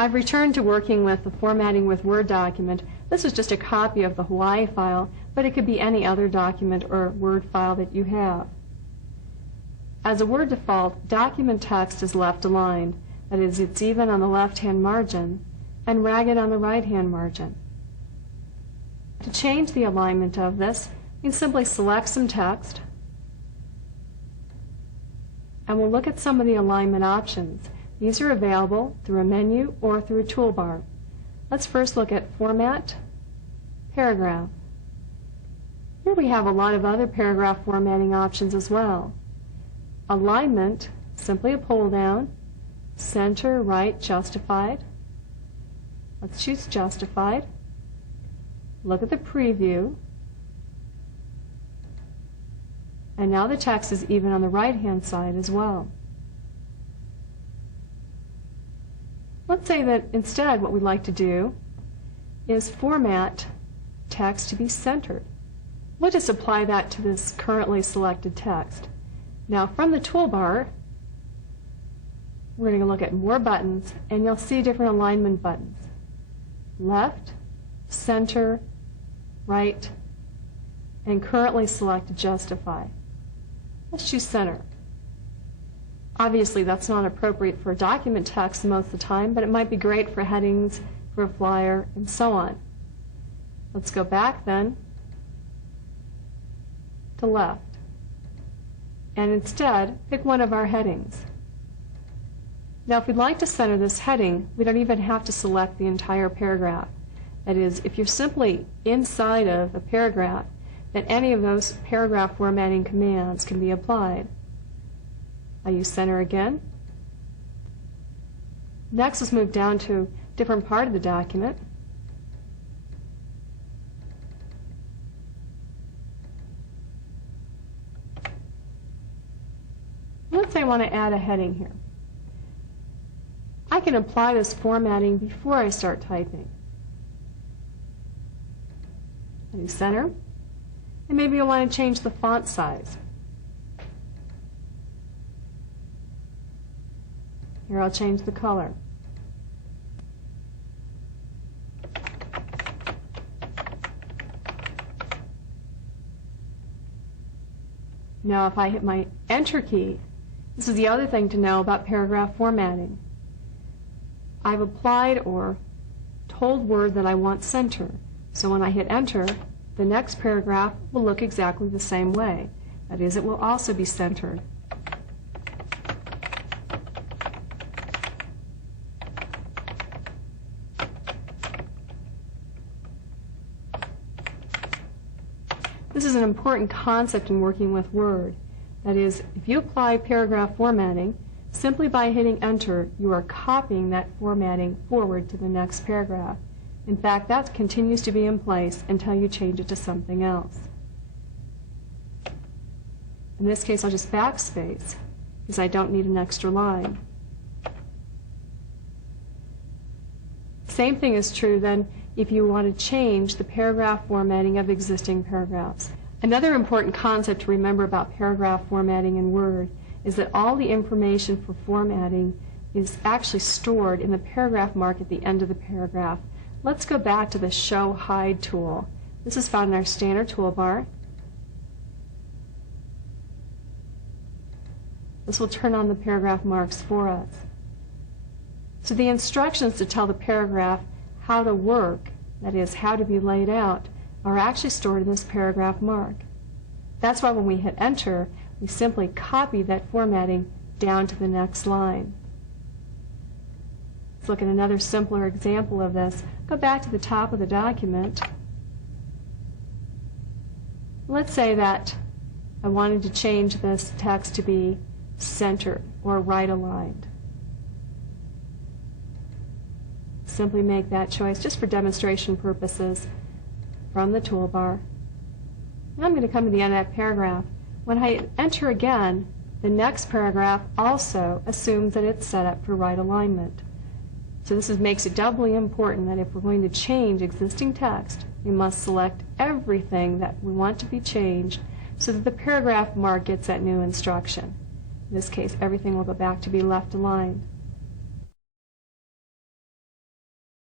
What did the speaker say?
I've returned to working with the Formatting with Word document. This is just a copy of the Hawaii file, but it could be any other document or Word file that you have. As a Word default, document text is left aligned. That is, it's even on the left-hand margin and ragged on the right-hand margin. To change the alignment of this, you can simply select some text, and we'll look at some of the alignment options. These are available through a menu or through a toolbar. Let's first look at Format, Paragraph. Here we have a lot of other paragraph formatting options as well. Alignment, simply a pull down, center, right, justified. Let's choose justified. Look at the preview. And now the text is even on the right-hand side as well. Let's say that instead what we'd like to do is format text to be centered. We'll just apply that to this currently selected text. Now from the toolbar, we're going to look at more buttons, and you'll see different alignment buttons. Left, center, right, and currently selected justify. Let's choose center. Obviously that's not appropriate for document text most of the time, but it might be great for headings, for a flyer, and so on. Let's go back then to left, and instead pick one of our headings. Now if we'd like to center this heading, we don't even have to select the entire paragraph. That is, if you're simply inside of a paragraph, then any of those paragraph formatting commands can be applied. I use center again. Next, let's move down to a different part of the document. Let's say I want to add a heading here. I can apply this formatting before I start typing. I do center, and maybe I want to change the font size. Here I'll change the color. Now if I hit my Enter key, this is the other thing to know about paragraph formatting. I've applied or told Word that I want center. So when I hit Enter, the next paragraph will look exactly the same way. That is, it will also be centered. This is an important concept in working with Word. That is, if you apply paragraph formatting, simply by hitting Enter, you are copying that formatting forward to the next paragraph. In fact, that continues to be in place until you change it to something else. In this case, I'll just backspace because I don't need an extra line. Same thing is true then if you want to change the paragraph formatting of existing paragraphs. Another important concept to remember about paragraph formatting in Word is that all the information for formatting is actually stored in the paragraph mark at the end of the paragraph. Let's go back to the Show Hide tool. This is found in our standard toolbar. This will turn on the paragraph marks for us. So the instructions to tell the paragraph how to work, that is, how to be laid out, are actually stored in this paragraph mark. That's why when we hit Enter, we simply copy that formatting down to the next line. Let's look at another simpler example of this. Go back to the top of the document. Let's say that I wanted to change this text to be centered or right aligned. Simply make that choice just for demonstration purposes from the toolbar. Now I'm going to come to the end of that paragraph. When I enter again, the next paragraph also assumes that it's set up for right alignment. So this makes it doubly important that if we're going to change existing text, we must select everything that we want to be changed so that the paragraph mark gets that new instruction. In this case, everything will go back to be left aligned.